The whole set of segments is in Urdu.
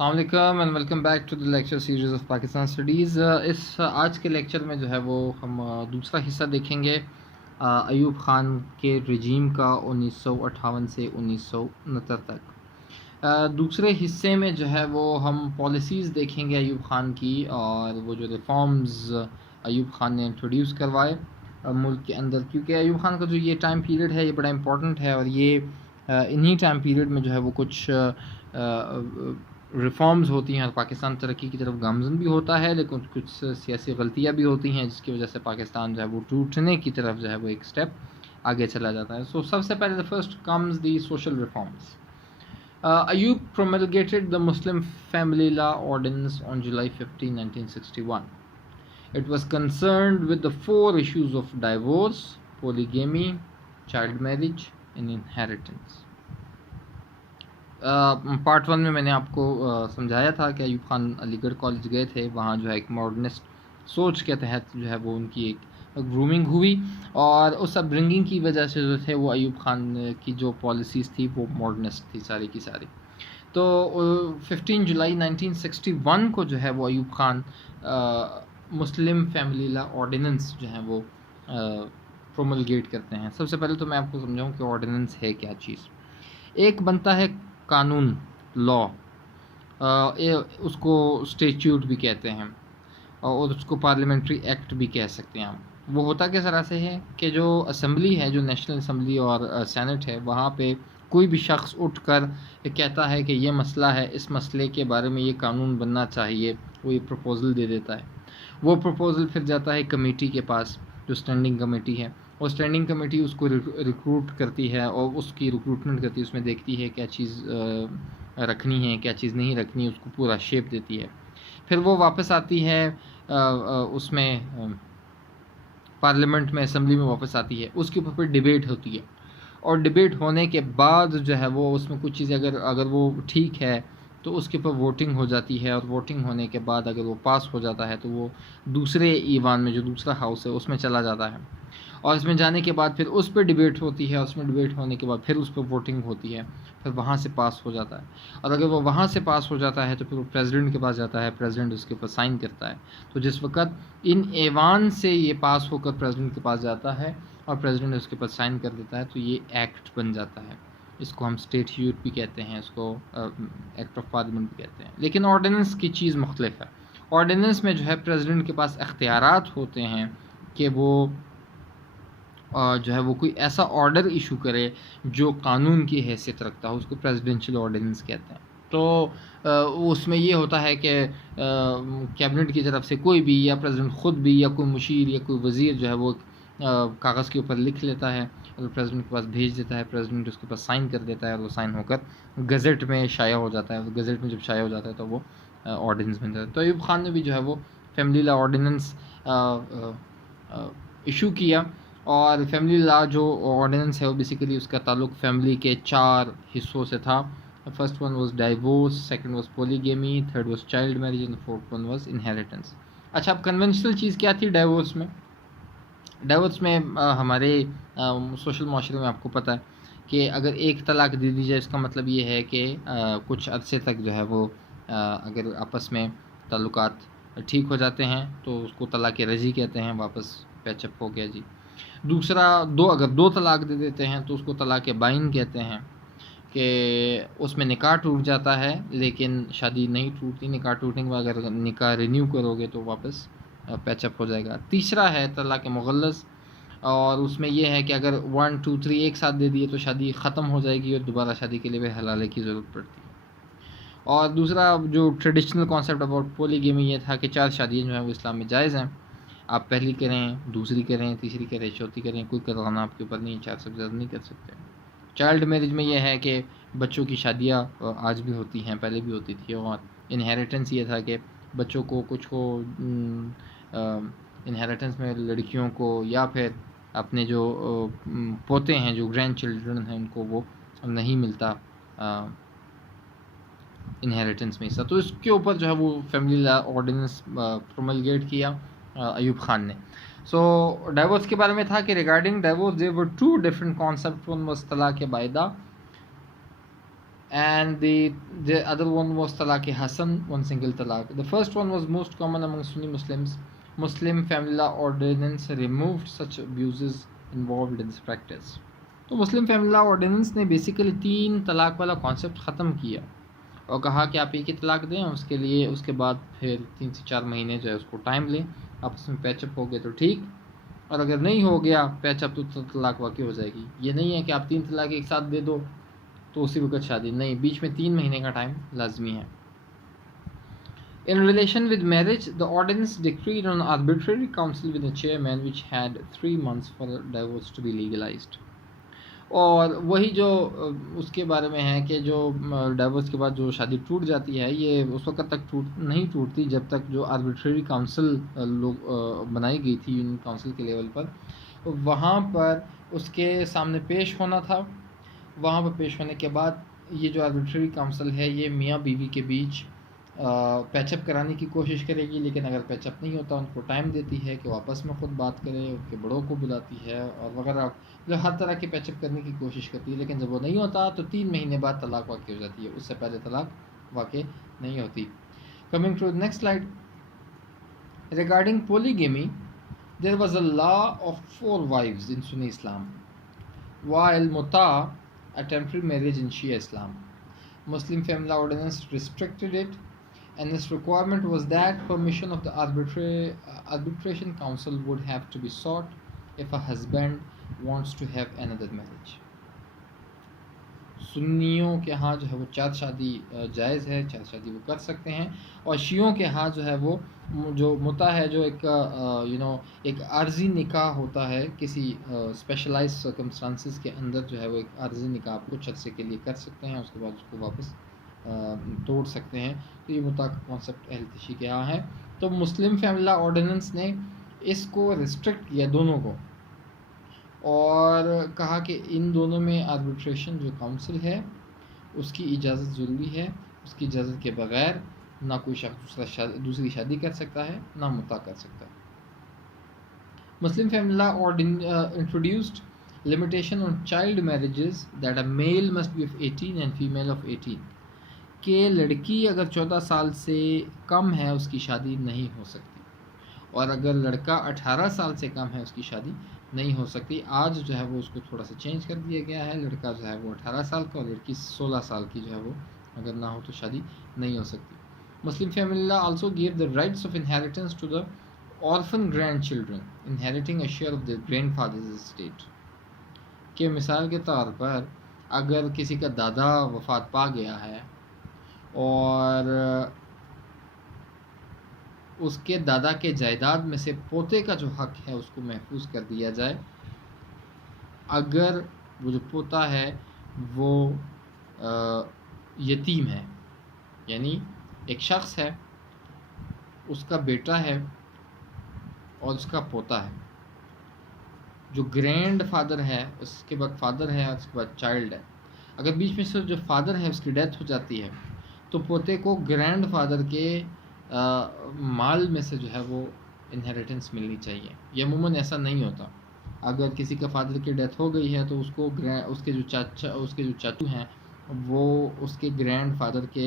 السلام علیکم and welcome back to the lecture series of Pakistan studies. آج کے لیکچر میں جو ہے وہ ہم دوسرا حصہ دیکھیں گے ایوب خان کے رجیم کا 1958 سے 1969 تک. دوسرے حصے میں جو ہے وہ ہم پالیسیز دیکھیں گے ایوب خان کی اور وہ جو ریفارمز ایوب خان نے انٹروڈیوس کروائے ملک کے اندر، کیونکہ ایوب خان کا جو یہ ٹائم پیریڈ ہے یہ بڑا امپورٹنٹ ہے اور یہ انہی ٹائم پیریڈ میں جو ہے وہ کچھ ریفارمز ہوتی ہیں اور پاکستان ترقی کی طرف گامزن بھی ہوتا ہے، لیکن کچھ سیاسی غلطیاں بھی ہوتی ہیں جس کی وجہ سے پاکستان جو ہے وہ ٹوٹنے کی طرف جو ہے وہ ایک سٹیپ آگے چلا جاتا ہے. سب سے پہلے first comes the social reforms. Ayub promulgated the Muslim Family Law Ordinance on July 15, 1961. It was concerned with the four issues of divorce, polygamy, child marriage and inheritance. Part 1 میں میں نے آپ کو سمجھایا تھا کہ ایوب خان علی گڑھ کالج گئے تھے، وہاں جو ہے ایک ماڈرنسٹ سوچ کے تحت جو ہے وہ ان کی ایک گرومنگ ہوئی اور اس اپ برنگنگ کی وجہ سے جو تھے وہ ایوب خان کی جو پالیسیز تھی وہ ماڈرنسٹ تھی ساری کی ساری. تو 15 جولائی 1961 کو جو ہے وہ ایوب خان مسلم فیملی لا آرڈیننس جو ہے وہ پروملگیٹ کرتے ہیں. سب سے پہلے تو میں آپ کو سمجھاؤں کہ آرڈیننس ہے کیا چیز. ایک بنتا ہے قانون، لا، اس کو اسٹیچیوٹ بھی کہتے ہیں اور اس کو پارلیمنٹری ایکٹ بھی کہہ سکتے ہیں ہم. وہ ہوتا کس طرح سے ہے کہ جو اسمبلی ہے، جو نیشنل اسمبلی اور سینٹ ہے، وہاں پہ کوئی بھی شخص اٹھ کر کہتا ہے کہ یہ مسئلہ ہے، اس مسئلے کے بارے میں یہ قانون بننا چاہیے، وہ یہ پروپوزل دے دیتا ہے. وہ پروپوزل پھر جاتا ہے کمیٹی کے پاس جو اسٹینڈنگ کمیٹی ہے، اور اسٹینڈنگ کمیٹی اس کو ریکروٹ کرتی ہے اور اس کی ریکروٹمنٹ کرتی ہے، اس میں دیکھتی ہے کیا چیز رکھنی ہے کیا چیز نہیں رکھنی، اس کو پورا شیپ دیتی ہے. پھر وہ واپس آتی ہے اس میں پارلیمنٹ میں، اسمبلی میں واپس آتی ہے، اس کے اوپر پھر ڈیبیٹ ہوتی ہے اور ڈیبیٹ ہونے کے بعد جو ہے وہ اس میں کچھ چیزیں اگر وہ ٹھیک ہے تو اس کے اوپر ووٹنگ ہو جاتی ہے، اور ووٹنگ ہونے کے بعد اگر وہ پاس ہو جاتا ہے تو وہ دوسرے ایوان میں، جو دوسرا ہاؤس ہے، اس میں چلا جاتا ہے اور اس میں جانے کے بعد پھر اس پہ ڈیبیٹ ہوتی ہے، اس میں ڈیبیٹ ہونے کے بعد پھر اس پہ ووٹنگ ہوتی ہے، پھر وہاں سے پاس ہو جاتا ہے. اور اگر وہ وہاں سے پاس ہو جاتا ہے تو پھر وہ پریزیڈنٹ کے پاس جاتا ہے، پریزیڈنٹ اس کے اوپر سائن کرتا ہے. تو جس وقت ان ایوان سے یہ پاس ہو کر پریزیڈنٹ کے پاس جاتا ہے اور پریزیڈنٹ اس کے اوپر سائن کر دیتا ہے تو یہ ایکٹ بن جاتا ہے. اس کو ہم اسٹیٹیوٹ بھی کہتے ہیں، اس کو ایکٹ آف پارلیمنٹ بھی کہتے ہیں. لیکن آرڈیننس کی چیز مختلف ہے. آرڈیننس میں جو ہے پریزیڈنٹ کے پاس اختیارات ہوتے ہیں کہ وہ جو ہے وہ کوئی ایسا آرڈر ایشو کرے جو قانون کی حیثیت رکھتا ہو، اس کو پریزیڈنشیل آرڈیننس کہتے ہیں. تو اس میں یہ ہوتا ہے کہ کیبنٹ کی طرف سے کوئی بھی، یا پریزیڈنٹ خود بھی، یا کوئی مشیر یا کوئی وزیر جو ہے وہ کاغذ کے اوپر لکھ لیتا ہے اور پریزیڈنٹ کے پاس بھیج دیتا ہے، پریزیڈنٹ اس کے پاس سائن کر دیتا ہے اور وہ سائن ہو کر گزٹ میں شائع ہو جاتا ہے. گزٹ میں جب شائع ہو جاتا ہے تو وہ آرڈیننس بن جاتا ہے. تو ایوب خان نے بھی جو ہے وہ فیملی لا آرڈیننس ایشو کیا، اور فیملی لا جو آرڈیننس ہے وہ بیسیکلی اس کا تعلق فیملی کے 4 حصوں سے تھا. First one was divorce, second was polygamy, third was child marriage and fourth one was inheritance. اچھا، اب کنونشنل چیز کیا تھی ڈائیورس میں؟ ڈائیورس میں ہمارے سوشل معاشرے میں آپ کو پتہ ہے کہ اگر ایک طلاق دے دی جائے، اس کا مطلب یہ ہے کہ کچھ عرصے تک جو ہے وہ اگر آپس میں تعلقات ٹھیک ہو جاتے ہیں تو اس کو طلاق رجعی کہتے ہیں، واپس پیچ اپ ہو گیا جی. دوسرا، اگر 2 طلاق دے دیتے ہیں تو اس کو طلاق بائن کہتے ہیں، کہ اس میں نکاح ٹوٹ جاتا ہے لیکن شادی نہیں ٹوٹتی. نکاح ٹوٹنے کے بعد اگر نکاح رینیو کرو گے تو واپس پیچ اپ ہو جائے گا. تیسرا ہے طلاق مغلظ، اور اس میں یہ ہے کہ اگر 1 2 3 ایک ساتھ دے دیے تو شادی ختم ہو جائے گی اور دوبارہ شادی کے لیے بھی حلالے کی ضرورت پڑتی ہے. اور دوسرا جو ٹریڈیشنل کانسیپٹ اباؤٹ پولیگیمی یہ تھا کہ 4 شادیاں جو ہیں وہ اسلام میں جائز ہیں. آپ پہلی کریں، دوسری کریں، تیسری کریں، چوتھی کریں، کوئی کرانا آپ کے اوپر نہیں، 4 سے زیادہ نہیں کر سکتے. چائلڈ میرج میں یہ ہے کہ بچوں کی شادیاں آج بھی ہوتی ہیں، پہلے بھی ہوتی تھی. اور انہیریٹنس یہ تھا کہ بچوں کو کچھ کو انہیریٹنس میں لڑکیوں کو یا پھر اپنے جو پوتے ہیں، جو گرینڈ چلڈرن ہیں، ان کو وہ نہیں ملتا انہیریٹنس میں حصہ. تو اس کے اوپر جو ہے وہ فیملی لا آرڈیننس پروملگیٹ کیا ایوب خان نے. سو ڈائیورس کے بارے میں تھا کہ regarding divorce there were 2 different concept. One was طلاق بائدہ and the other one was talaq hasan, one single talaq. The first one was most common among Sunni Muslims. Muslim family law ordinance removed such abuses involved in this practice. تو مسلم فیملی لا آرڈیننس نے بیسیکلی 3 طلاق والا کانسیپٹ ختم کیا اور کہا کہ آپ ایک ہی طلاق دیں، اس کے لیے اس کے بعد پھر 3 سے 4 مہینے جو ہے اس کو ٹائم لیں، آپس میں پیچ اپ ہو گئے تو ٹھیک، اور اگر نہیں ہو گیا پیچ اپ تو طلاق واقع ہو جائے گی. یہ نہیں ہے کہ آپ 3 طلاق ایک ساتھ دے دو تو اسی وقت شادی، نہیں، بیچ میں 3 مہینے کا ٹائم لازمی ہے. In relation with marriage, the ordinance decreed on arbitrary council with a chairman which had 3 months for divorce to be legalized. اور وہی جو اس کے بارے میں ہے کہ جو ڈائیورس کے بعد جو شادی ٹوٹ جاتی ہے یہ اس وقت تک نہیں ٹوٹتی جب تک جو آربیٹری کاؤنسل لوگ بنائی گئی تھی یونین کاؤنسل کے لیول پر، وہاں پر اس کے سامنے پیش ہونا تھا. وہاں پر پیش ہونے کے بعد یہ جو آربیٹری کاؤنسل ہے یہ میاں بیوی کے بیچ پیچ اپ کرانے کی کوشش کرے گی، لیکن اگر پیچ اپ نہیں ہوتا ان کو ٹائم دیتی ہے کہ وہ آپس میں خود بات کریں، ان کے بڑوں کو بلاتی ہے اور وغیرہ، ہر طرح کے پیچ اپ کرنے کی کوشش کرتی ہے. لیکن جب وہ نہیں ہوتا تو 3 مہینے بعد طلاق واقع ہو جاتی ہے، اس سے پہلے طلاق واقع نہیں ہوتی. Coming to next slide. Regarding polygamy, there was a law of 4 wives in Sunni Islam, while muta, a temporary marriage in Shia Islam. Muslim Family Law Ordinance restricted it, and its requirement was that permission of the arbitration council would have to be sought if a husband wants to have another marriage. سنیوں کے ہاں جو ہے وہ 4 شادی جائز ہے، 4 شادی وہ کر سکتے ہیں، اور شیعوں کے ہاں جو ہے وہ جو متا ہے جو ایک عارضی نکاح ہوتا ہے، کسی اسپیشلائز سرکمسٹانسز کے اندر جو ہے وہ ایک عارضی نکاح کچھ عرصے کے لیے کر سکتے ہیں، اس کے بعد اس کو واپس توڑ سکتے ہیں. تو یہ متا کا کانسیپٹ اہل تشیع کے یہاں ہے. تو مسلم فیملی لا آرڈیننس نے اس کو ریسٹرکٹ کیا دونوں کو، اور کہا کہ ان دونوں میں آربیٹریشن جو کاؤنسل ہے اس کی اجازت ضروری ہے، اس کی اجازت کے بغیر نہ کوئی شخص دوسری شادی کر سکتا ہے نہ متا کر سکتا ہے. مسلم family law introduced limitation on child marriages that a male must be of 18 and female of 18، کہ لڑکی اگر 14 سال سے کم ہے اس کی شادی نہیں ہو سکتی، اور اگر لڑکا 18 سال سے کم ہے اس کی شادی نہیں ہو سکتی. آج جو ہے وہ اس کو تھوڑا سا چینج کر دیا گیا ہے، لڑکا جو ہے وہ 18 سال کا اور لڑکی 16 سال کی جو ہے وہ اگر نہ ہو تو شادی نہیں ہو سکتی. Muslim family law also gave the rights of inheritance to the orphan grandchildren inheriting a share of their grandfather's estate، کہ مثال کے طور پر اگر کسی کا دادا وفات پا گیا ہے اور اس کے دادا کے جائیداد میں سے پوتے کا جو حق ہے اس کو محفوظ کر دیا جائے، اگر وہ جو پوتا ہے وہ یتیم ہے، یعنی ایک شخص ہے، اس کا بیٹا ہے اور اس کا پوتا ہے، جو گرینڈ فادر ہے اس کے بعد فادر ہے اور اس کے بعد چائلڈ ہے. اگر بیچ میں سے جو فادر ہے اس کی ڈیتھ ہو جاتی ہے تو پوتے کو گرینڈ فادر کے مال میں سے جو ہے وہ انہیریٹنس ملنی چاہیے. یہ عموماً ایسا نہیں ہوتا. اگر کسی کا فادر کی ڈیتھ ہو گئی ہے تو اس کو اس کے جو چاچو ہیں وہ اس کے گرینڈ فادر کے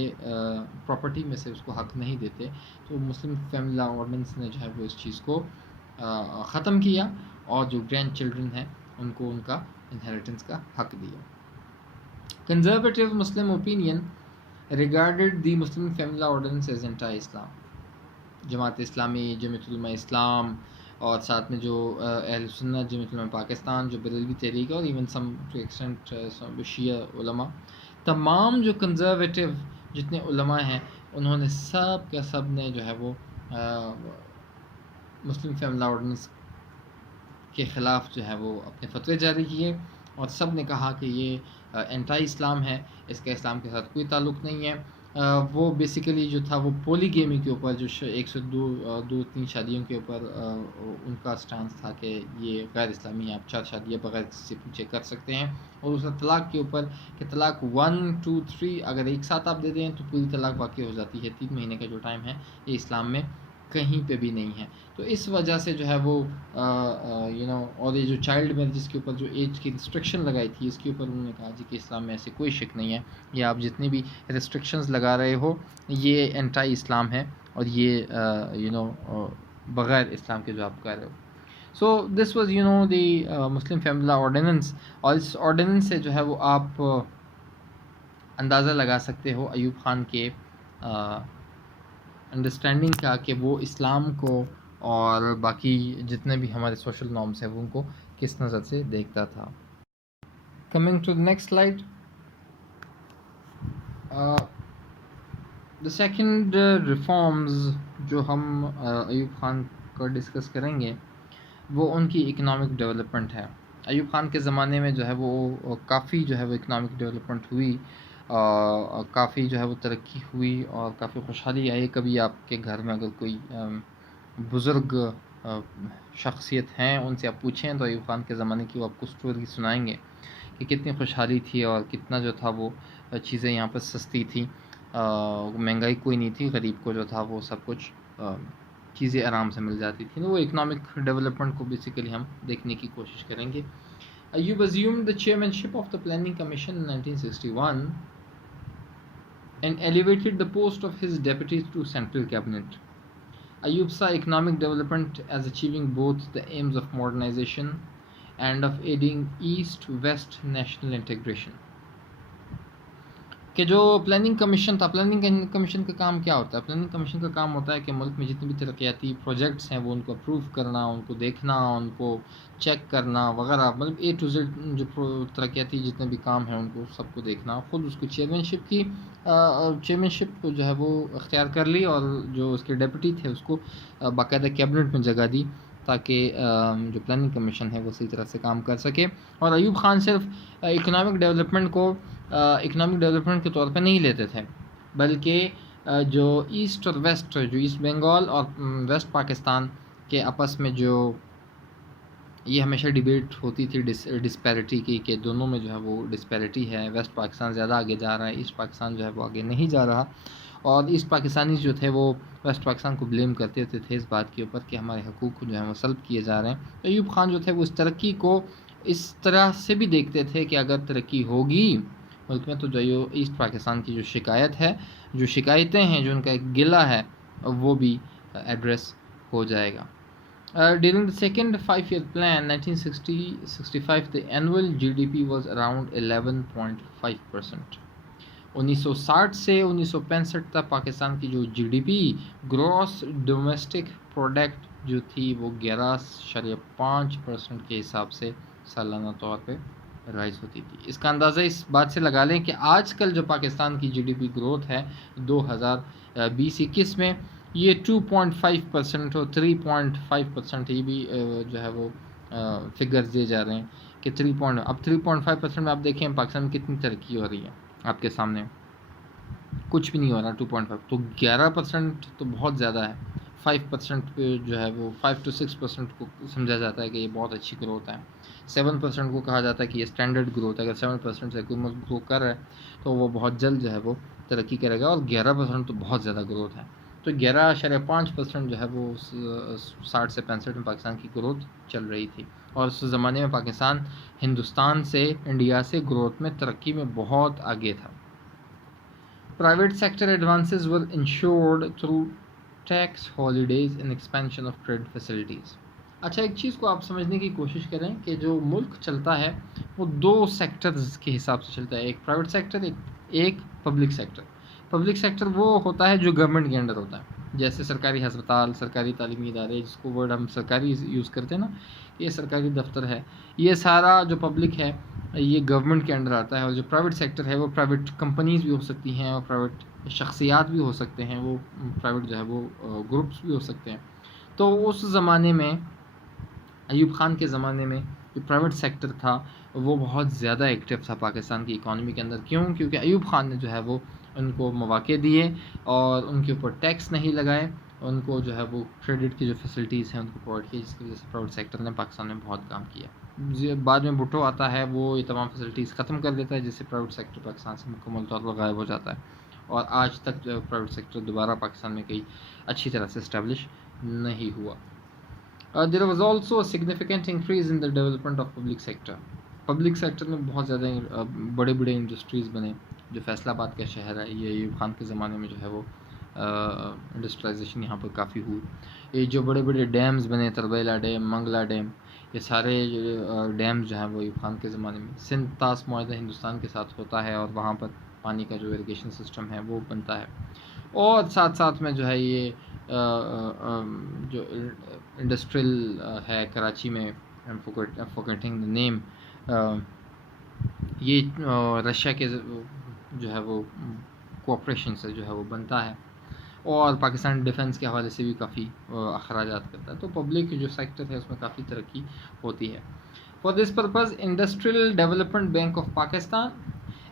پراپرٹی میں سے اس کو حق نہیں دیتے. تو مسلم فیملی لا آرڈیننس نے جو ہے وہ اس چیز کو ختم کیا اور جو گرینڈ چلڈرن ہیں ان کو ان کا انہیریٹنس کا حق دیا. کنزرویٹو مسلم اوپینین ریگارڈڈ دی Muslim family law ordinance as anti اسلام. جماعت اسلامی، جمعیت علماء اسلام اور ساتھ میں جو اہل سنت، جمعیت علماء پاکستان، جو بریلوی تحریک اور ایون سم ٹو ایکسٹینٹ شیعہ علماء، تمام جو کنزرویٹو جتنے علماء ہیں انہوں نے سب نے جو ہے وہ مسلم فیملی لا آرڈیننس کے خلاف جو ہے وہ اپنے فتوے جاری کیے، اور سب نے کہا کہ یہ اینٹائی اسلام ہے، اس کا اسلام کے ساتھ کوئی تعلق نہیں ہے. وہ بیسیکلی جو تھا وہ پولی گیمی کے اوپر، جو 102-3 شادیوں کے اوپر ان کا سٹانس تھا کہ یہ غیر اسلامی ہے، آپ 4 شادیاں بغیر کسی سے پوچھے کر سکتے ہیں. اور اس طلاق کے اوپر کہ طلاق 1 2 3 اگر ایک ساتھ آپ دے دیں تو پوری طلاق واقع ہو جاتی ہے. 3 مہینے کا جو ٹائم ہے یہ اسلام میں کہیں پہ بھی نہیں ہے. تو اس وجہ سے جو ہے وہ اور یہ جو چائلڈ میرجز کے اوپر جو ایج کی ریسٹرکشن لگائی تھی، اس کے اوپر انہوں نے کہا جی کہ اسلام میں ایسے کوئی شک نہیں ہے، یا آپ جتنی بھی ریسٹرکشنز لگا رہے ہو یہ انٹائی اسلام ہے، اور یہ بغیر اسلام کے جو آپ کر رہے ہو. So this was the Muslim family law ordinance. اور اس آرڈیننس سے جو ہے وہ آپ اندازہ لگا سکتے ہو ایوب خان کے انڈرسٹینڈنگ کا کہ وہ اسلام کو اور باقی جتنے بھی ہمارے سوشل نارمس ہیں وہ ان کو کس نظر سے دیکھتا تھا. Coming to the next slide. The second reforms جو ہم ایوب خان کو ڈسکس کریں گے وہ ان کی اکنامک ڈیولپمنٹ ہے. ایوب خان کے زمانے میں جو ہے وہ کافی جو ہے وہ اکنامک ڈیولپمنٹ ہوئی، کافی جو ہے وہ ترقی ہوئی اور کافی خوشحالی آئی. کبھی آپ کے گھر میں اگر کوئی بزرگ شخصیت ہیں ان سے آپ پوچھیں تو ایوب خان کے زمانے کی وہ آپ کو سٹوری سنائیں گے کہ کتنی خوشحالی تھی اور کتنا جو تھا وہ چیزیں یہاں پر سستی تھی، مہنگائی کوئی نہیں تھی، غریب کو جو تھا وہ سب کچھ چیزیں آرام سے مل جاتی تھیں. وہ اکنامک ڈیولپمنٹ کو بیسیکلی ہم دیکھنے کی کوشش کریں گے. Ayub assumed the chairmanship of the Planning Commission in 1961 and elevated the post of his deputy to central cabinet. Ayub saw economic development as achieving both the aims of modernization and of aiding East-West national integration. کہ جو پلاننگ کمیشن تھا، پلاننگ کمیشن کا کام کیا ہوتا ہے؟ پلاننگ کمیشن کا کام ہوتا ہے کہ ملک میں جتنے بھی ترقیاتی پروجیکٹس ہیں وہ ان کو اپروو کرنا، ان کو دیکھنا، ان کو چیک کرنا وغیرہ، مطلب اے ٹو زیڈ جو ترقیاتی جتنے بھی کام ہیں ان کو سب کو دیکھنا. خود اس کو چیئرمینشپ جو ہے وہ اختیار کر لی، اور جو اس کے ڈیپٹی تھے اس کو باقاعدہ کیبنٹ میں جگہ دی تاکہ جو پلاننگ کمیشن ہے وہ صحیح طرح سے کام کر سکے. اور ایوب خان صرف اکنامک ڈیولپمنٹ کو اکنامک ڈیولپمنٹ کے طور پہ نہیں لیتے تھے، بلکہ جو ایسٹ اور ویسٹ، جو ایسٹ بنگال اور ویسٹ پاکستان کے آپس میں جو یہ ہمیشہ ڈیبیٹ ہوتی تھی ڈسپیرٹی کی، کہ دونوں میں جو ہے وہ ڈسپیرٹی ہے، ویسٹ پاکستان زیادہ آگے جا رہا ہے، ایسٹ پاکستان جو ہے وہ آگے نہیں جا رہا. اور ایسٹ پاکستانی جو تھے وہ ویسٹ پاکستان کو بلیم کرتے ہوتے تھے اس بات کے اوپر کہ ہمارے حقوق جو ہیں وہ سلب کیے جا رہے ہیں. ایوب خان جو تھے وہ اس ترقی کو اس طرح سے بھی دیکھتے تھے کہ اگر ترقی ہوگی ملک میں تو جو ایسٹ پاکستان کی جو شکایت ہے، جو شکایتیں ہیں، جو ان کا ایک گلہ ہے، وہ بھی ایڈریس ہو جائے گا. During the second 5-year plan 1960-65 the annual GDP was around 11.5%. 1960 سے 1965 تک پاکستان کی جو G D P gross domestic product جو تھی وہ 11.5% کے حساب سے سالانہ طور پہ رائز ہوتی تھی. اس کا اندازہ اس بات سے لگا لیں کہ آج کل جو پاکستان کی جی ڈی پی گروتھ ہے 2020-21 میں یہ 2.5% اور 3.5%، یہ بھی جو ہے وہ فگرز دیے جا رہے ہیں کہ 3.5% میں آپ دیکھیں پاکستان میں کتنی ترقی ہو رہی ہے، آپ کے سامنے کچھ بھی نہیں ہو رہا. 2.5 تو 11% تو بہت زیادہ ہے. 5% پہ جو ہے وہ 5 to 6% کو سمجھا جاتا ہے کہ یہ بہت اچھی گروتھ ہے. 7% کو کہا جاتا ہے کہ یہ اسٹینڈرڈ گروتھ ہے. اگر 7% سے کوئی ملک گرو کر رہا ہے تو وہ بہت جلد جو ہے وہ ترقی کرے گا، اور 11% تو بہت زیادہ گروتھ ہے. تو 11.5% جو ہے وہ 60 سے 65 میں پاکستان کی گروتھ چل رہی تھی. اور اس زمانے میں پاکستان ہندوستان سے، انڈیا سے گروتھ میں، ترقی میں بہت آگے تھا. Private sector advances were ensured through tax holidays and expansion of trade facilities. اچھا، ایک چیز کو آپ سمجھنے کی کوشش کریں کہ جو ملک چلتا ہے وہ دو سیکٹرز کے حساب سے چلتا ہے، ایک پرائیویٹ سیکٹر، ایک پبلک سیکٹر. پبلک سیکٹر وہ ہوتا ہے جو گورنمنٹ کے انڈر ہوتا ہے، جیسے سرکاری ہسپتال، سرکاری تعلیمی ادارے، جس کو ورڈ ہم سرکاری یوز کرتے ہیں نا، یہ سرکاری دفتر ہے. یہ سارا جو پبلک ہے یہ گورنمنٹ کے انڈر آتا ہے. اور جو پرائیویٹ سیکٹر ہے وہ پرائیویٹ کمپنیز بھی ہو سکتی ہیں، اور پرائیویٹ شخصیات بھی ہو سکتے ہیں، وہ پرائیویٹ جو ہے وہ گروپس بھی ہو سکتے ہیں. تو اس زمانے میں، ایوب خان کے زمانے میں، جو پرائیویٹ سیکٹر تھا وہ بہت زیادہ ایکٹیو تھا پاکستان کی اکانومی کے اندر. کیوں؟ کیونکہ ایوب خان نے جو ہے وہ ان کو مواقع دیے اور ان کے اوپر ٹیکس نہیں لگائے، ان کو جو ہے وہ کریڈٹ کی جو فیسلٹیز ہیں ان کو پرووائڈ کی، جس کی وجہ سے پرائیویٹ سیکٹر نے پاکستان میں بہت کام کیا. بعد میں بھٹو آتا ہے، وہ یہ تمام فیسلٹیز ختم کر دیتا ہے، جس سے پرائیویٹ سیکٹر پاکستان سے مکمل طور پر غائب ہو جاتا ہے اور آج تک جو ہے پرائیویٹ سیکٹر دوبارہ پاکستان میں کئی اچھی طرح سے اسٹیبلش نہیں ہوا. There was also a significant increase in the development of public sector. Public sector میں بہت زیادہ بڑے بڑے انڈسٹریز بنے. جو فیصل آباد کا شہر ہے یہ ایوب خان کے زمانے میں جو ہے وہ انڈسٹریلائزیشن یہاں پر کافی ہوئی. یہ جو بڑے بڑے ڈیمز بنے، تربیلا ڈیم، منگلا ڈیم، یہ سارے ڈیمز جو ہیں وہ ایوب خان کے زمانے میں. سندھ طاس معاہدہ ہندوستان کے ساتھ ہوتا ہے اور وہاں پر پانی کا جو اریگیشن سسٹم ہے وہ بنتا ہے. اور ساتھ ساتھ میں جو ہے یہ جو انڈسٹریل ہے کراچی میں، فورگیٹنگ دا نیم، یہ رشیا کے جو ہے وہ کوآپریشن سے جو ہے وہ بنتا ہے اور پاکستان ڈیفنس کے حوالے سے بھی کافی اخراجات کرتا ہے. تو پبلک جو سیکٹر ہے اس میں کافی ترقی ہوتی ہے. For this purpose industrial development bank of Pakistan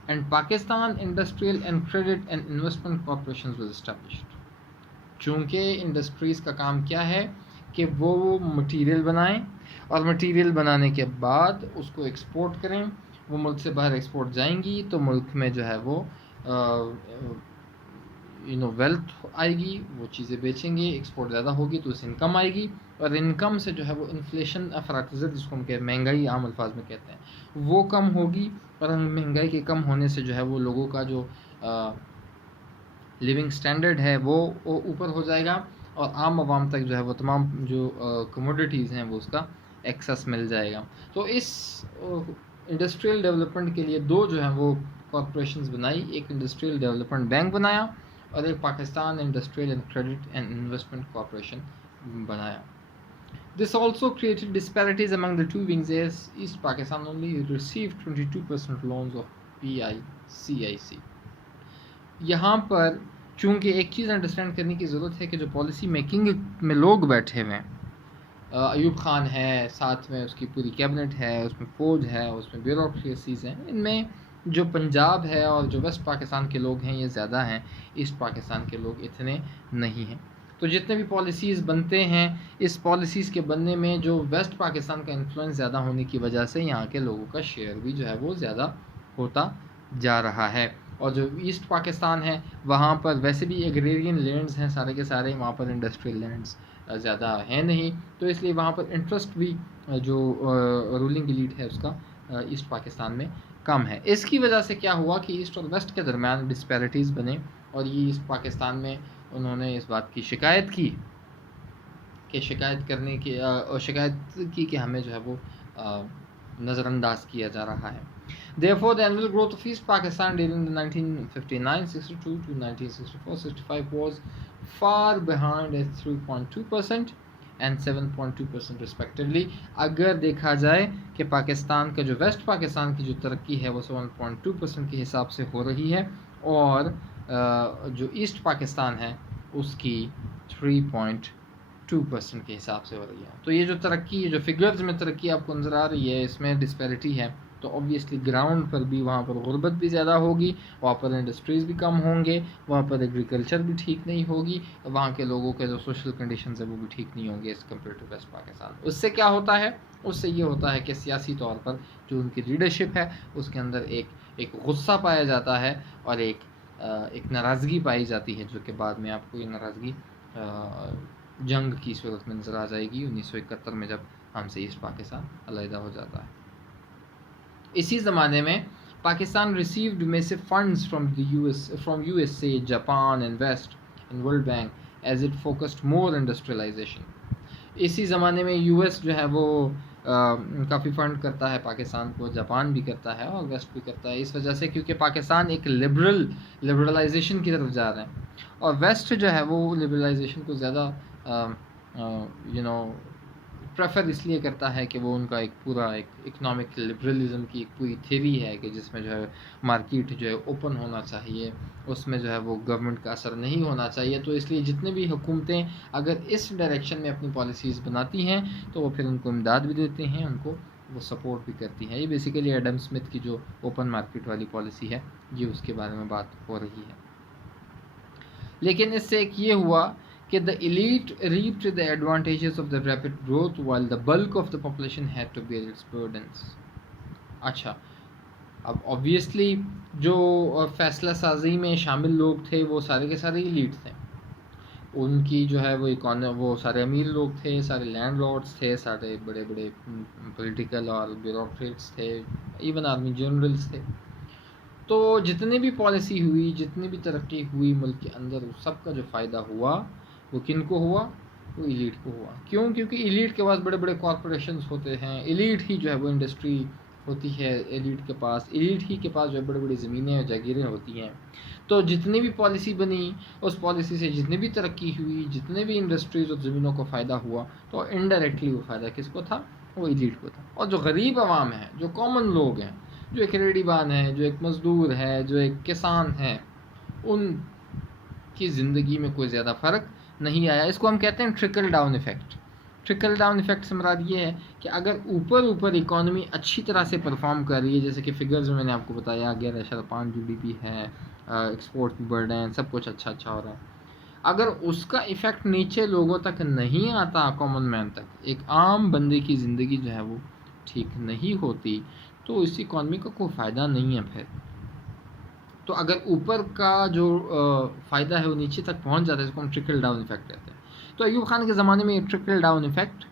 and Pakistan industrial and credit and investment corporation was established. چونکہ انڈسٹریز کا کام کیا ہے کہ وہ مٹیریل بنائیں اور مٹیریل بنانے کے بعد اس کو ایکسپورٹ کریں. وہ ملک سے باہر ایکسپورٹ جائیں گی تو ملک میں جو ہے وہ ویلتھ آئے گی، وہ چیزیں بیچیں گے، ایکسپورٹ زیادہ ہوگی تو اس انکم آئے گی، اور انکم سے جو ہے وہ انفلیشن افراط جس کو ہم مہنگائی عام الفاظ میں کہتے ہیں وہ کم ہوگی. اور مہنگائی کے کم ہونے سے جو ہے وہ لوگوں کا جو لیونگ سٹینڈرڈ ہے وہ اوپر ہو جائے گا اور عام عوام تک جو ہے وہ تمام جو کموڈیٹیز ہیں وہ اس کا ایکسیس مل جائے گا. تو اس انڈسٹریل ڈیولپمنٹ کے لیے دو جو ہیں وہ کارپوریشنز بنائی. ایک انڈسٹریل ڈیولپمنٹ بینک بنایا اور ایک Pakistan industrial and credit and investment corporation بنایا. This also created disparities among the two wings as East Pakistan only received 22% loans of PICIC. یہاں پر چونکہ ایک چیز انڈرسٹینڈ کرنے کی ضرورت ہے کہ جو پالیسی میکنگ میں لوگ بیٹھے ہوئے ہیں، ایوب خان ہے، ساتھ میں اس کی پوری کیبنٹ ہے، اس میں فوج ہے، اس میں بیوروکریسیز ہیں، ان میں جو پنجاب ہے اور جو ویسٹ پاکستان کے لوگ ہیں یہ زیادہ ہیں، ایسٹ پاکستان کے لوگ اتنے نہیں ہیں. تو جتنے بھی پالیسیز بنتے ہیں اس پالیسیز کے بننے میں جو ویسٹ پاکستان کا انفلوئنس زیادہ ہونے کی وجہ سے یہاں کے لوگوں کا شیئر بھی جو ہے وہ زیادہ ہوتا جا رہا ہے. اور جو ایسٹ پاکستان ہے وہاں پر ویسے بھی ایگریرین لینڈز ہیں سارے کے سارے، وہاں پر انڈسٹریل لینڈز زیادہ ہیں نہیں، تو اس لیے وہاں پر انٹرسٹ بھی جو رولنگ ایلیٹ ہے اس کا ایسٹ پاکستان میں کم ہے. اس کی وجہ سے کیا ہوا کہ ایسٹ اور ویسٹ کے درمیان ڈسپیرٹیز بنے اور یہ ایسٹ پاکستان میں انہوں نے اس بات کی شکایت کی کہ ہمیں جو ہے وہ نظر انداز کیا جا رہا ہے. Therefore, the annual growth of East Pakistan during the 1959-62 to 1964-65 was far behind at 3.2% and 7.2% respectively. اگر دیکھا جائے کہ پاکستان کا جو ویسٹ پاکستان کی جو ترقی ہے وہ 7.2% کے حساب سے ہو رہی ہے اور جو ایسٹ پاکستان ہے اس کی 3.2% کے حساب سے ہو رہی ہے. تو یہ جو ترقی، جو فگرز میں ترقی آپ کو نظر آ رہی ہے اس میں ڈسپیرٹی ہے. تو اوبویسلی گراؤنڈ پر بھی وہاں پر غربت بھی زیادہ ہوگی، وہاں پر انڈسٹریز بھی کم ہوں گے، وہاں پر ایگریکلچر بھی ٹھیک نہیں ہوگی، وہاں کے لوگوں کے جو سوشل کنڈیشنز ہیں وہ بھی ٹھیک نہیں ہوں گے as compare to West Pakistan. اس سے کیا ہوتا ہے؟ اس سے یہ ہوتا ہے کہ سیاسی طور پر جو ان کی لیڈرشپ ہے اس کے اندر ایک غصہ پایا جاتا ہے اور ایک ناراضگی پائی جاتی ہے، جو کہ بعد میں آپ کو یہ ناراضگی جنگ کی صورت میں نظر آ جائے گی 1971 میں جب ہم سے ایسٹ پاکستان علیحدہ ہو جاتا ہے. اسی زمانے میں Pakistan received massive funds from USA, Japan and west and world bank as it focused more industrialization. اسی زمانے میں US جو ہے وہ کافی فنڈ کرتا ہے پاکستان کو، جاپان بھی کرتا ہے اور ویسٹ بھی کرتا ہے، اس وجہ سے کیونکہ پاکستان ایک لبرلائزیشن کی طرف جا رہے ہیں اور ویسٹ جو ہے وہ لبرلائزیشن کو زیادہ پریفر اس لیے کرتا ہے کہ وہ ان کا ایک پورا ایک اکنامک لبرلزم کی ایک پوری تھیوری ہے کہ جس میں جو ہے مارکیٹ جو ہے اوپن ہونا چاہیے، اس میں جو ہے وہ گورنمنٹ کا اثر نہیں ہونا چاہیے. تو اس لیے جتنے بھی حکومتیں اگر اس ڈائریکشن میں اپنی پالیسیز بناتی ہیں تو وہ پھر ان کو امداد بھی دیتے ہیں، ان کو وہ سپورٹ بھی کرتی ہیں. یہ بیسیکلی ایڈم اسمتھ کی جو اوپن مارکیٹ والی پالیسی ہے یہ اس کے بارے میں بات ہو رہی ہے. لیکن اس سے ایک یہ ہوا کہ the elite reaped the advantages of the rapid growth while the bulk of the population had to bear its burdens. اچھا، اب آبویسلی جو فیصلہ سازی میں شامل لوگ تھے وہ سارے کے سارے ایلیٹ تھے، ان کی جو ہے وہ سارے امیر لوگ تھے، سارے لینڈ لارڈس تھے، سارے بڑے بڑے پولیٹیکل اور بیوروکریٹس تھے، ایون آرمی جنرلس تھے. تو جتنے بھی پالیسی ہوئی، جتنی بھی ترقی ہوئی ملک کے اندر، اس سب کا جو فائدہ ہوا وہ کن کو ہوا؟ وہ ایلیٹ کو ہوا. کیوں؟ کیونکہ ایلیٹ کے پاس بڑے بڑے کارپوریشنز ہوتے ہیں، ایلیٹ ہی جو ہے وہ انڈسٹری ہوتی ہے، ایلیٹ ہی کے پاس جو ہے بڑی بڑی زمینیں اور جاگیریں ہوتی ہیں. تو جتنی بھی پالیسی بنی، اس پالیسی سے جتنی بھی ترقی ہوئی، جتنے بھی انڈسٹریز اور زمینوں کو فائدہ ہوا، تو انڈائریکٹلی وہ فائدہ کس کو تھا؟ وہ ایلیٹ کو تھا. اور جو غریب عوام ہیں، جو کامن لوگ ہیں، جو ایک ریڈی بان ہے، جو ایک مزدور ہے، جو ایک کسان ہے، ان کی زندگی میں کوئی زیادہ فرق نہیں آیا. اس کو ہم کہتے ہیں trickle down effect. Trickle down effect سے مراد یہ ہے کہ اگر اوپر اکانومی اچھی طرح سے پرفارم کر رہی ہے، جیسے کہ فگرز میں نے آپ کو بتایا 11.5 GDP ہے، ایکسپورٹ بھی بڑھ رہے ہیں، سب کچھ اچھا ہو رہا ہے، اگر اس کا ایفیکٹ نیچے لوگوں تک نہیں آتا، کامن مین تک، ایک عام بندے کی زندگی جو ہے وہ ٹھیک نہیں ہوتی، تو اس اکانومی کا کوئی فائدہ نہیں ہے پھر. تو اگر اوپر کا جو فائدہ ہے وہ نیچے تک پہنچ جاتا ہے، اس کو ہم ٹرکل ڈاؤن ایفیکٹ کہتے ہیں. تو ایوب خان کے زمانے میں یہ ٹرکل ڈاؤن ایفیکٹ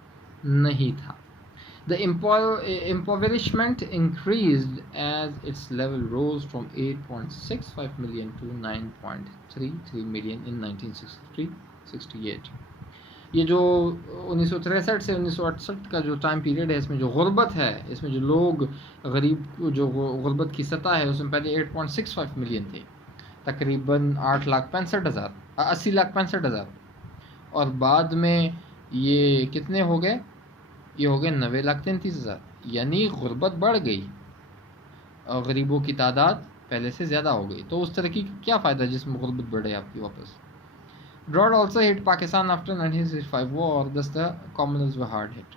نہیں تھا. The impoverishment increased as its level rose from 8.65 million to 9.33 million in 1963-68. یہ جو 1963 سے 1968 کا جو ٹائم پیریڈ ہے، اس میں جو غربت ہے، اس میں جو لوگ غریب، جو غربت کی سطح ہے، اس میں پہلے 8.65 ملین تھے، تقریباً 80,65,000، اور بعد میں یہ کتنے ہو گئے؟ یہ ہو گئے 90,33,000. یعنی غربت بڑھ گئی اور غریبوں کی تعداد پہلے سے زیادہ ہو گئی. تو اس ترقی کا کیا فائدہ جس میں غربت بڑھے آپ کی واپس؟ Drought also hit Pakistan after 1965 war, thus the commoners were hard hit.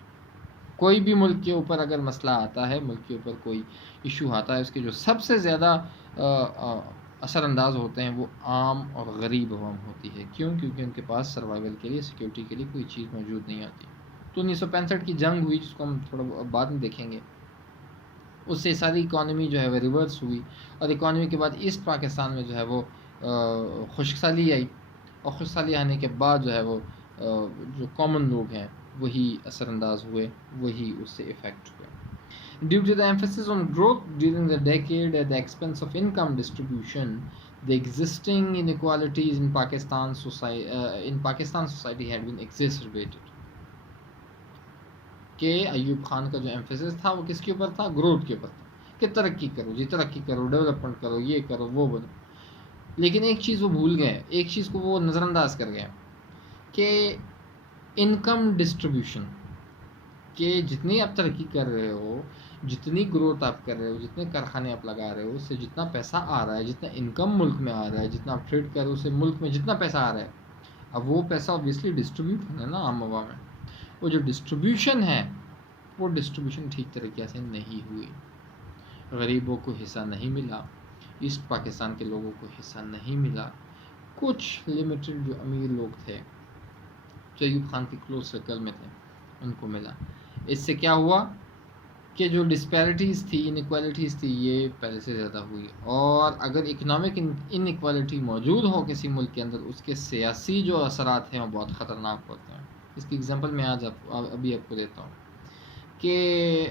کوئی بھی ملک کے اوپر اگر مسئلہ آتا ہے، ملک کے اوپر کوئی ایشو آتا ہے، اس کے جو سب سے زیادہ اثر انداز ہوتے ہیں وہ عام اور غریب عوام ہوتی ہے. کیوں؟ کیونکہ ان کے پاس سروائیول کے لیے، سیکیورٹی کے لیے کوئی چیز موجود نہیں آتی. تو 1965 کی جنگ ہوئی، جس کو ہم تھوڑا بعد میں دیکھیں گے، اس سے ساری اکانومی جو ہے وہ ریورس ہوئی، اور اکانومی کے بعد ایسٹ پاکستان میں جو ہے وہ خشک سالی آئی، اور خشک سالی آنے کے بعد جو ہے وہ جو کامن لوگ ہیں وہی اثر انداز ہوئے، وہی اس سے افیکٹ ہوئے. Due to the emphasis on growth during the decade at the expense of income distribution, the existing inequalities in Pakistan society had been exacerbated. کہ ایوب خان کا جو ایمفیسس تھا وہ کس کے اوپر تھا؟ گروتھ کے اوپر تھا، کہ ترقی کرو جی، ترقی کرو، ڈیولپمنٹ کرو، یہ کرو، وہ بنو. لیکن ایک چیز وہ بھول گئے، ایک چیز کو وہ نظر انداز کر گئے، کہ انکم ڈسٹریبیوشن، کہ جتنی آپ ترقی کر رہے ہو، جتنی گروتھ آپ کر رہے ہو، جتنے کارخانے آپ لگا رہے ہو، اس سے جتنا پیسہ آ رہا ہے، جتنا انکم ملک میں آ رہا ہے، جتنا آپ ٹریڈ کر رہے ہو، اس سے ملک میں جتنا پیسہ آ رہا ہے، اب وہ پیسہ اوبیسلی ڈسٹریبیوٹ ہونا ہے نا عام عوام میں. وہ جو ڈسٹریبیوشن ہے، وہ ڈسٹریبیوشن ٹھیک طریقے سے نہیں ہوئی. غریبوں کو حصہ نہیں ملا، ایسٹ پاکستان کے لوگوں کو حصہ نہیں ملا، کچھ لمیٹڈ جو امیر لوگ تھے، جو ایوب خان کی کلوز سرکل میں تھے، ان کو ملا. اس سے کیا ہوا کہ جو ڈسپیرٹیز تھی، انیکوالٹیز تھی، یہ پہلے سے زیادہ ہوئی. اور اگر اکنامک انیکوالٹی موجود ہو کسی ملک کے اندر، اس کے سیاسی جو اثرات ہیں وہ بہت خطرناک ہوتے ہیں. اس کی ایگزامپل میں آج ابھی آپ کو دیتا ہوں کہ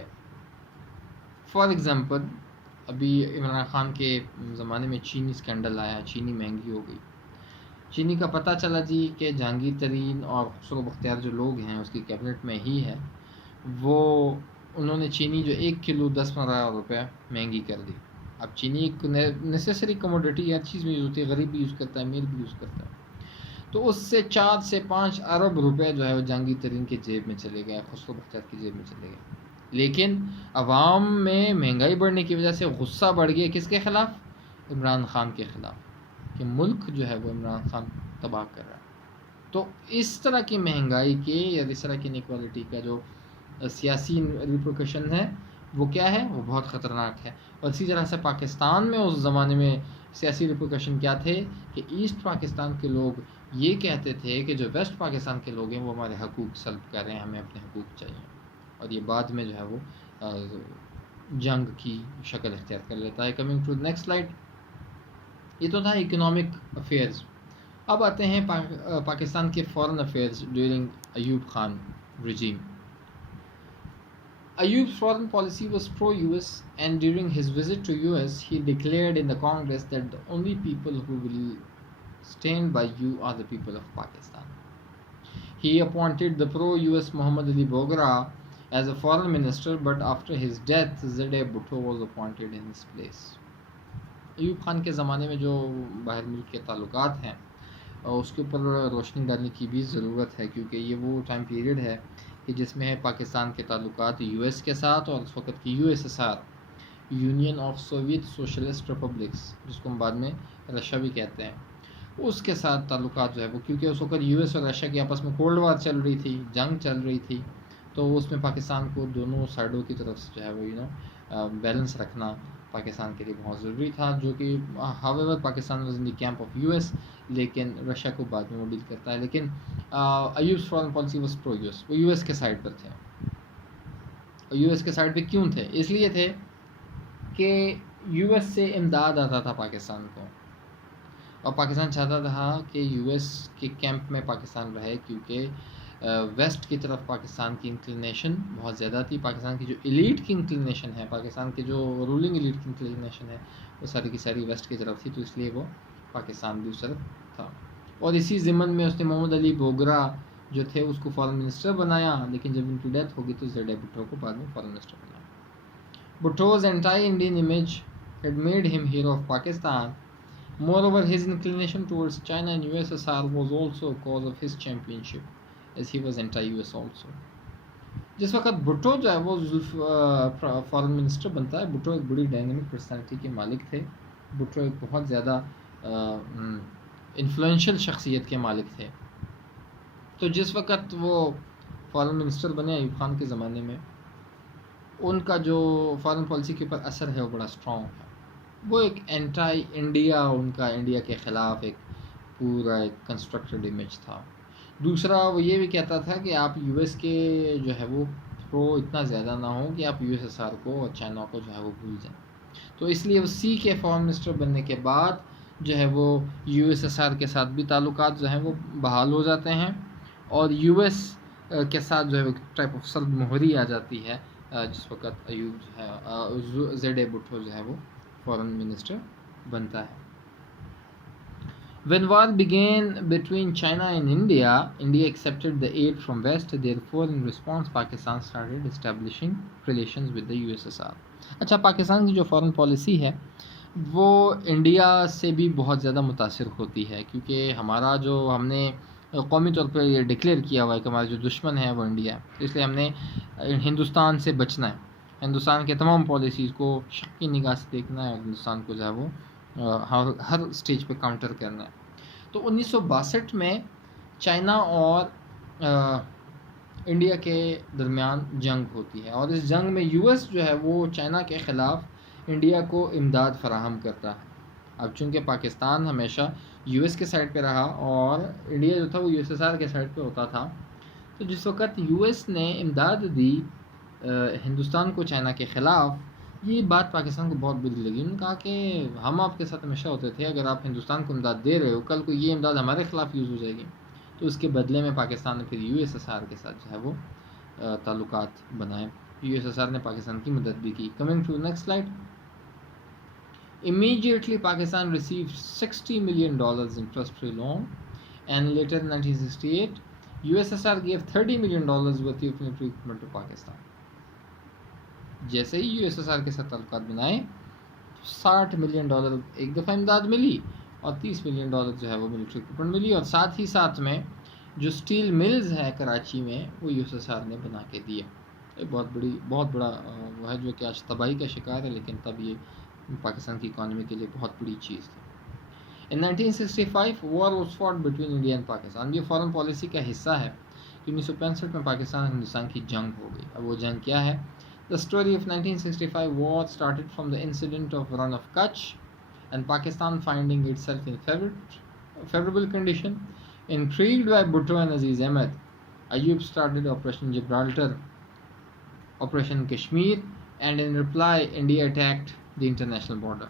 فار ایگزامپل ابھی عمران خان کے زمانے میں چینی اسکینڈل آیا، چینی مہنگی ہو گئی. چینی کا پتہ چلا جی کہ جہانگیر ترین اور خسرو بختیار جو لوگ ہیں اس کی کیبنٹ میں ہی ہے، وہ انہوں نے چینی جو 1 کلو 10-15 روپے مہنگی کر دی. اب چینی ایک نیسیسری کموڈٹی، ہر چیز میں یوز ہوتی ہے، غریب بھی یوز کرتا ہے، امیر بھی یوز کرتا ہے. تو اس سے 4 سے 5 ارب روپے جو ہے وہ جہانگیر ترین کے جیب میں چلے گئے، خسرو بختیار کی جیب میں چلے گئے. لیکن عوام میں مہنگائی بڑھنے کی وجہ سے غصہ بڑھ گیا کس کے خلاف؟ عمران خان کے خلاف، کہ ملک جو ہے وہ عمران خان تباہ کر رہا ہے. تو اس طرح کی مہنگائی کے یا اس طرح کی انیکوالٹی کا جو سیاسی ریپرکشن ہے وہ کیا ہے؟ وہ بہت خطرناک ہے. اور اسی طرح سے پاکستان میں اس زمانے میں سیاسی ریپرکشن کیا تھے کہ ایسٹ پاکستان کے لوگ یہ کہتے تھے کہ جو ویسٹ پاکستان کے لوگ ہیں وہ ہمارے حقوق سلب کر رہے ہیں، ہمیں اپنے حقوق چاہیے. اور یہ بعد میں جو ہے وہ جنگ کی شکل اختیار کر لیتا ہے. Coming to next slide. یہ تو تھا اکنامک افیئرز. اب آتے ہیں پاکستان کے foreign affairs during Ayub Khan regime. Ayub's foreign policy was pro-US, and during his visit to US, he declared in the Congress that the only people who will stand by you are the people of Pakistan. He appointed the pro-US Muhammad Ali Bogra as a foreign minister, but after his death, Zade Bhutto was appointed in his place. Ayub Khan کے زمانے میں جو باہر ملک کے تعلقات ہیں اس کے اوپر روشنی ڈالنے کی بھی ضرورت ہے، کیونکہ یہ وہ ٹائم پیریڈ ہے کہ جس میں پاکستان کے تعلقات یو ایس کے ساتھ، اور اس وقت کی U S S R, union of Soviet socialist republics, جس کو ہم بعد میں رشیا بھی کہتے ہیں، اس کے ساتھ تعلقات جو ہے وہ، کیونکہ اس وقت یو ایس اور رشیا کی آپس میں کولڈ وار چل رہی تھی، جنگ چل رہی تھی، تو اس میں پاکستان کو دونوں سائڈوں کی طرف سے جو ہے وہ بیلنس رکھنا پاکستان کے لیے بہت ضروری تھا، جو کہ however Pakistan was in the camp of U S, لیکن رشیا کو بعد میں وہ ڈیل کرتا ہے. لیکن Ayub foreign policy was pro U S, وہ یو ایس کے سائڈ پر تھے. اور یو ایس کے سائڈ پہ کیوں تھے؟ اس لیے تھے کہ یو ایس سے امداد آتا تھا پاکستان کو، اور پاکستان چاہتا تھا کہ یو ایس کے کیمپ میں پاکستان رہے، کیونکہ ویسٹ کی طرف پاکستان کی انکلینیشن بہت زیادہ تھی. پاکستان کی جو ایلیٹ کی انکلینیشن ہے، پاکستان کی جو رولنگ ایلیٹ کی انکلینیشن ہے، وہ ساری کی ساری ویسٹ کی طرف تھی، تو اس لیے وہ پاکستان بھی اس طرف تھا. اور اسی ضمن میں اس نے محمد علی بوگرا جو تھے اس کو فارن منسٹر بنایا، لیکن جب ان کی ڈیتھ ہوگی تو زیڈے بھٹو کو بعد میں فارن منسٹر بنایا. Bhutto's anti Indian image had made him hero of Pakistan. Moreover, his inclination towards China and USSR was also a cause of his championship, as he was anti-US also. جس وقت بھٹو جو ہے وہ فارن منسٹر بنتا ہے، بھٹو ایک بڑی ڈائنامک پرسنالٹی کے مالک تھے. بھٹو ایک بہت زیادہ انفلوئنشل شخصیت کے مالک تھے. تو جس وقت وہ فارن منسٹر بنے ایوب خان کے زمانے میں، ان کا جو فارن پالیسی کے اوپر اثر ہے وہ بڑا اسٹرانگ ہے. وہ ایک اینٹائی انڈیا، ان کا انڈیا کے خلاف ایک پورا ایک کنسٹرکٹڈ امیج تھا. دوسرا وہ یہ بھی کہتا تھا کہ آپ یو ایس کے جو ہے وہ پرو اتنا زیادہ نہ ہو کہ آپ یو ایس ایس آر کو اور چائنا کو جو ہے وہ بھول جائیں. تو اس لیے وہ سی کے فارن منسٹر بننے کے بعد جو ہے وہ یو ایس ایس آر کے ساتھ بھی تعلقات جو ہیں وہ بحال ہو جاتے ہیں، اور یو ایس کے ساتھ جو ہے ایک ٹائپ آف سرد مہری آ جاتی ہے جس وقت ایوب جو ہے زیڈے بھٹو جو ہے وہ فارن منسٹر بنتا ہے. When war began between China and India, India accepted the aid from West. Therefore, in response, Pakistan started establishing relations with the USSR. اچھا، پاکستان کی جو فارن پالیسی ہے وہ انڈیا سے بھی بہت زیادہ متاثر ہوتی ہے، کیونکہ ہمارا جو ہم نے قومی طور پہ یہ ڈکلیئر کیا ہوا ہے کہ ہمارا جو دشمن ہے وہ انڈیا ہے، اس لیے ہم نے ہندوستان سے بچنا ہے، ہندوستان کے تمام پالیسیز کو شک کی نگاہ سے دیکھنا ہے، اور ہندوستان کو جو ہے وہ ہر اسٹیج پہ کاؤنٹر کرنا ہے. تو 1962 میں چائنا اور انڈیا کے درمیان جنگ ہوتی ہے، اور اس جنگ میں یو ایس جو ہے وہ چائنا کے خلاف انڈیا کو امداد فراہم کرتا ہے. اب چونکہ پاکستان ہمیشہ یو ایس کے سائڈ پہ رہا اور انڈیا جو تھا وہ یو ایس ایس آر کے سائڈ پہ ہوتا تھا، تو جس وقت یو ایس نے امداد دی ہندوستان کو چائنا کے خلاف، یہ بات پاکستان کو بہت بری لگی. انہوں نے کہا کہ ہم آپ کے ساتھ ہمیشہ ہوتے تھے، اگر آپ ہندوستان کو امداد دے رہے ہو، کل کو یہ امداد ہمارے خلاف یوز ہو جائے گی. تو اس کے بدلے میں پاکستان نے پھر یو ایس ایس آر کے ساتھ جو ہے وہ تعلقات بنائے. یو ایس ایس آر نے پاکستان کی مدد بھی کی. Coming to next slide. Immediately Pakistan received $60 million interest-free loan, and later in 1968 USSR gave $30 million worth of military equipment to Pakistan. جیسے ہی یو ایس ایس آر کے ساتھ تعلقات بنائے، $60 ملین ایک دفعہ امداد ملی، اور $30 ملین جو ہے وہ ملٹری اکوپمنٹ ملی، اور ساتھ ہی ساتھ میں جو سٹیل ملز ہیں کراچی میں وہ یو ایس ایس آر نے بنا کے دیا. ایک بہت بڑا وہ ہے جو کہ آج تباہی کا شکار ہے، لیکن تب یہ پاکستان کی اکانومی کے لیے بہت بڑی چیز تھی. In 1965 war was fought between India and Pakistan. یہ فارن پالیسی کا حصہ ہے کہ 1965 میں پاکستان اور ہندوستان کی جنگ ہو گئی. اب وہ جنگ کیا ہے؟ The story of 1965 war started from the incident of Run of Kutch, and Pakistan finding itself in favorable condition. Intrigued by Bhutto and Aziz Ahmed, Ayub started Operation Gibraltar, Operation Kashmir, and in reply India attacked the international border.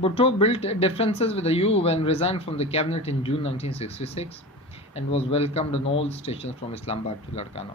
Bhutto built differences with Ayub and resigned from the cabinet in June 1966 and was welcomed on all stations from Islamabad to Larkana.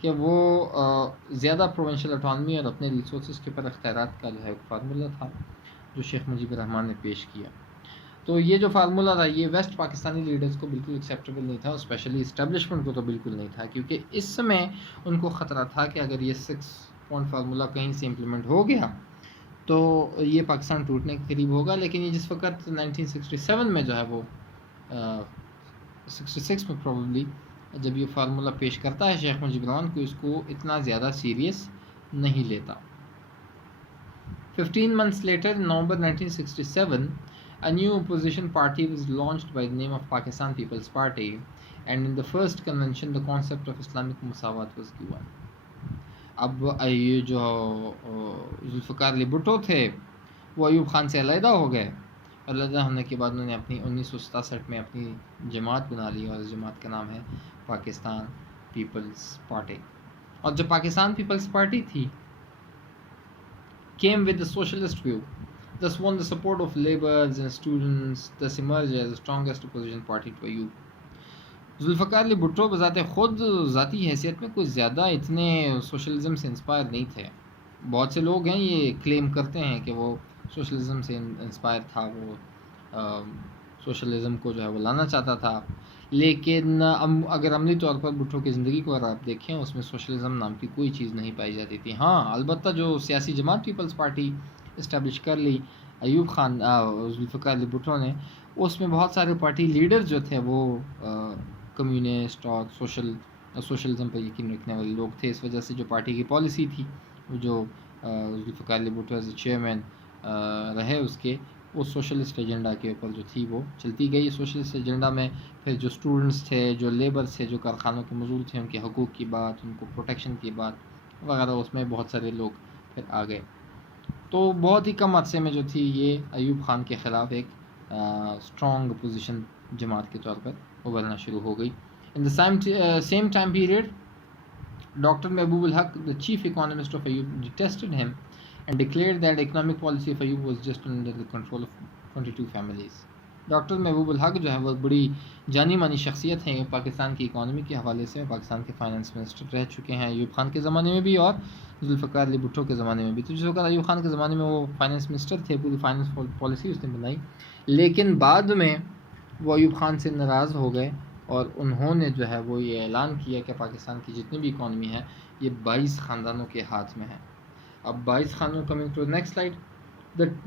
کہ وہ زیادہ پروونشل اٹانومی اور اپنے ریسورسز کے اوپر اختیارات کا جو ہے ایک فارمولہ تھا جو شیخ مجیب الرحمن نے پیش کیا. تو یہ جو فارمولہ تھا یہ ویسٹ پاکستانی لیڈرز کو بالکل ایکسیپٹیبل نہیں تھا, اسپیشلی اسٹیبلشمنٹ کو تو بالکل نہیں تھا, کیونکہ اس سمے ان کو خطرہ تھا کہ اگر یہ 6 پوائنٹ فارمولہ کہیں سے امپلیمنٹ ہو گیا تو یہ پاکستان ٹوٹنے کے قریب ہوگا. لیکن یہ جس وقت 1967 میں جو ہے وہ 66 میں پروبیبلی جب یہ فارمولہ پیش کرتا ہے شیخ مجیب الرحمن کو, اس کو اتنا زیادہ سیریس نہیں لیتا. 15 months later, in November 1967, a new opposition party was launched by the name of Pakistan People's Party, and in the first convention, the concept of Islamic Musawat was given. اب یہ جو ذوالفقار علی بھٹو تھے وہ ایوب خان سے علیحدہ ہو گئے, اور علیحدہ ہونے کے بعد انہوں نے اپنی 1967 میں اپنی جماعت بنا لی, اور اس جماعت کا نام ہے پاکستان پیپلز پارٹی. اور جو پاکستان پیپلز پارٹی تھی came with the socialist view, thus won the support of laborers and students, thus emerged as the strongest opposition party to Ayub. Zulfiqar Ali Bhutto بذات خود ذاتی حیثیت میں کوئی زیادہ اتنے سوشلزم سے انسپائر نہیں تھے. بہت سے لوگ ہیں یہ کلیم کرتے ہیں کہ وہ سوشلزم سے انسپائر تھا, وہ سوشلزم کو جو ہے وہ لانا چاہتا تھا, لیکن اگر عملی طور پر بھٹو کی زندگی کو اگر آپ دیکھیں اس میں سوشلزم نام کی کوئی چیز نہیں پائی جاتی تھی. ہاں البتہ جو سیاسی جماعت پیپلز پارٹی اسٹیبلش کر لی ایوب خان ذوالفقار علی بھٹو نے, اس میں بہت سارے پارٹی لیڈر جو تھے وہ کمیونسٹ اور سوشلزم پر یقین رکھنے والے لوگ تھے. اس وجہ سے جو پارٹی کی پالیسی تھی جو Zulfiqar Ali Bhutto as a chairman رہے اس کے, وہ سوشلسٹ ایجنڈا کے اوپر جو تھی وہ چلتی گئی. سوشلسٹ ایجنڈا میں پھر جو اسٹوڈنٹس تھے, جو لیبرس تھے, جو کارخانوں کے مزدور تھے, ان کے حقوق کی بات, ان کو پروٹیکشن کی بات وغیرہ, اس میں بہت سارے لوگ پھر آ گئے. تو بہت ہی کم عرصے میں جو تھی یہ ایوب خان کے خلاف ایک اسٹرانگ اپوزیشن جماعت کے طور پر ابھرنا شروع ہو گئی. In the same time period doctor Mahbub ul-Haq, the chief economist of Ayub, detested him and declared that economic policy of Ayub was just under the control of 22 families. Doctor Mahbub الحق جو ہے وہ بڑی جانی مانی شخصیت ہیں پاکستان کی اکانومی کے حوالے سے. پاکستان کے فائنانس منسٹر رہ چکے ہیں ایوب خان کے زمانے میں بھی اور ذوالفقار علی بھٹو کے زمانے میں بھی. تو جس وقت ایوب خان کے زمانے میں وہ فائنانس منسٹر تھے, پوری فائنانس پالیسی اس نے بنائی, لیکن بعد میں وہ ایوب خان سے ناراض ہو گئے اور انہوں نے جو ہے وہ یہ اعلان کیا کہ پاکستان کی جتنی بھی اکانومی ہے یہ 22 خاندانوں کے ہاتھ میں ہے. اب 22 خاندانوں, coming to next slide,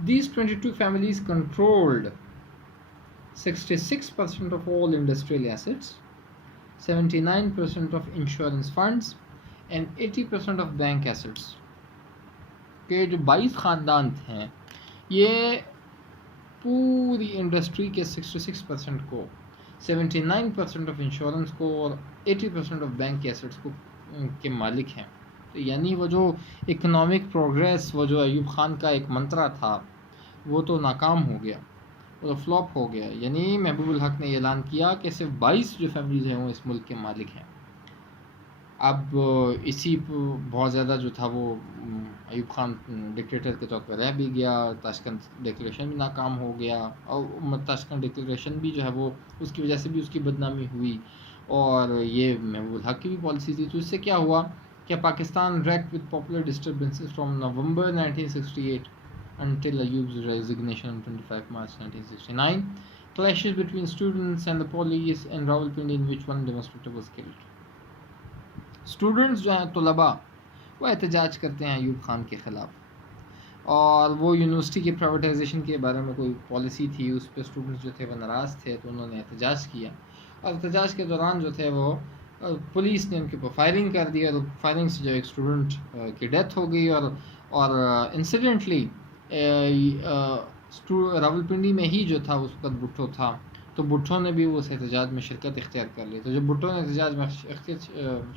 these 22 families controlled 66% of all industrial assets, 79% of insurance funds and 80% of bank assets. کہ جو 22 خاندان ہیں یہ پوری انڈسٹری کے 66% کو, 79% آف انشورنس کو اور 80% آف بینک کے ایسٹس کو کے مالک ہیں. تو یعنی وہ جو اکنامک پروگریس, وہ جو ایوب خان کا ایک منترا تھا وہ تو ناکام ہو گیا, وہ تو فلاپ ہو گیا. یعنی محبوب الحق نے اعلان کیا کہ صرف 22 جو فیملیز ہیں وہ اس ملک کے مالک ہیں. اب اسی بہت زیادہ جو تھا وہ ایوب خان ڈکٹیٹر کے طور پر رہ بھی گیا, تاشکند ڈکلیریشن بھی ناکام ہو گیا, اور تاشکند ڈکلیریشن بھی جو ہے وہ اس کی وجہ سے بھی اس کی بدنامی ہوئی, اور یہ محبوب الحق کی بھی پالیسی تھی. تو اس سے کیا ہوا کہ Pakistan record with popular disturbances from November 1968 until Ayub's resignation on 25 March 1969. Clashes between students and the police in Rawalpindi in which one demonstrator was killed. Students جو ہیں طلباء وہ احتجاج کرتے ہیں ایوب خان کے خلاف, اور وہ یونیورسٹی کے پرائیویٹائزیشن کے بارے میں کوئی پالیسی تھی اس پہ اسٹوڈنٹس جو تھے وہ ناراض تھے, تو انہوں نے احتجاج کیا, اور احتجاج کے دوران جو تھے وہ پولیس نے ان کے اوپر فائرنگ کر دی, اور فائرنگ سے جو ایک اسٹوڈنٹ کی ڈیتھ ہو گئی. اور انسیڈنٹلی راولپنڈی میں ہی جو تھا اس وقت بھٹو تھا, تو بھٹو نے بھی اس احتجاج میں شرکت اختیار کر لی. تو جب بھٹو نے احتجاج میں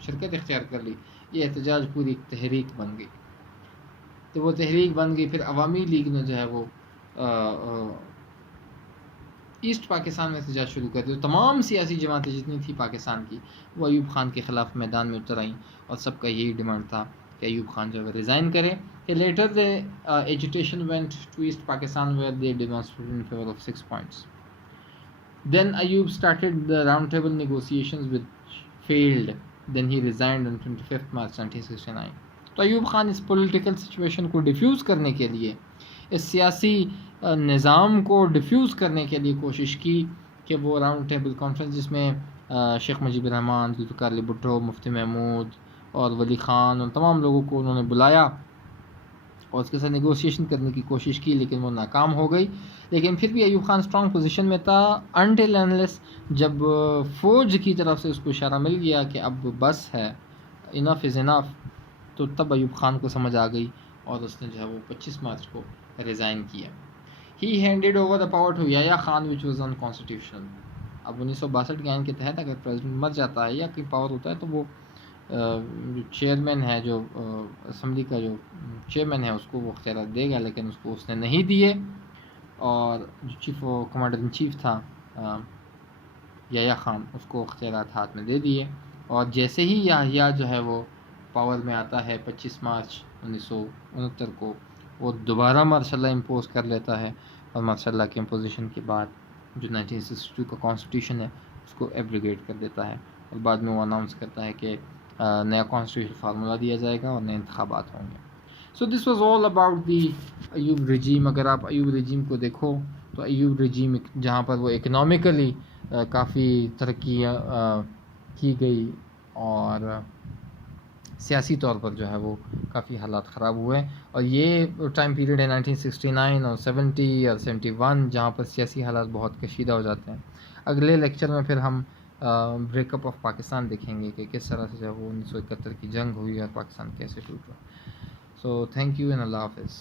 شرکت اختیار کر لی, یہ احتجاج پوری ایک تحریک بن گئی. تو وہ تحریک بن گئی, پھر عوامی لیگ نے جو ہے وہ ایسٹ پاکستان میں احتجاج شروع کر دیا. تمام سیاسی جماعتیں جتنی تھی پاکستان کی وہ ایوب خان کے خلاف میدان میں اتر آئیں, اور سب کا یہی ڈیمانڈ تھا کہ ایوب خان جو ہے ریزائن کرے. کہ later the agitation went to East Pakistan where they demonstrated in favour of 6 points. Then Ayub started the roundtable negotiations which failed then he resigned on 25th March 1969. تو ایوب خان اس پولیٹیکل سچویشن کو ڈیفیوز کرنے کے لیے، اس سیاسی نظام کو ڈیفیوز کرنے کے لیے کوشش کی کہ وہ راؤنڈ ٹیبل کانفرنس، جس میں شیخ مجیب الرحمان، ذوالفقار علی بھٹو، مفتی محمود اور ولی خان اور تمام لوگوں کو انہوں نے بلایا اور اس کے ساتھ نیگوسیشن کرنے کی کوشش کی، لیکن وہ ناکام ہو گئی. لیکن پھر بھی ایوب خان اسٹرانگ پوزیشن میں تھا انٹل انلیس جب فوج کی طرف سے اس کو اشارہ مل گیا کہ اب بس ہے، انف از انف، تو تب ایوب خان کو سمجھ آ گئی اور اس نے جو ہے وہ 25 مارچ کو ریزائن کیا. He handed over the power to Yahya Khan which was unconstitutional. اب 1962 کے آئین کے تحت اگر پریزیڈنٹ مر جاتا ہے یا کوئی پاور ہوتا ہے تو وہ جو چیئرمین ہے، جو اسمبلی کا جو چیئرمین ہے، اس کو وہ اختیارات دے گا، لیکن اس کو اس نے نہیں دیے. اور جو چیف کمانڈر ان چیف تھا یحییٰ خان، اس کو اختیارات ہاتھ میں دے دیے. اور جیسے ہی یحییٰ جو ہے وہ پاور میں آتا ہے 25 مارچ 1969 کو، وہ دوبارہ مارشل لا امپوز کر لیتا ہے، اور مارشل لا کے امپوزیشن کے بعد جو 1962 کا کانسٹیٹیوشن ہے اس کو ایبریگیٹ کر دیتا ہے، اور بعد میں وہ اناؤنس کرتا ہے کہ نیا کانسٹیٹیوشن فارمولا دیا جائے گا اور نئے انتخابات ہوں گے. So this was all about the Ayub regime. اگر آپ ایوب رجیم کو دیکھو تو ایوب رجیم جہاں پر وہ اکنامکلی کافی ترقی کی گئی اور سیاسی طور پر جو ہے وہ کافی حالات خراب ہوئے، اور یہ ٹائم پیریڈ ہے 1969 اور 70 اور 71 جہاں پر سیاسی حالات بہت کشیدہ ہو جاتے ہیں. اگلے لیکچر میں پھر ہم بریک اپ آف پاکستان دیکھیں گے کہ کس طرح سے جو وہ 1971 کی جنگ ہوئی اور پاکستان کیسے ٹوٹا. سو تھینک یو اینڈ اللہ حافظ.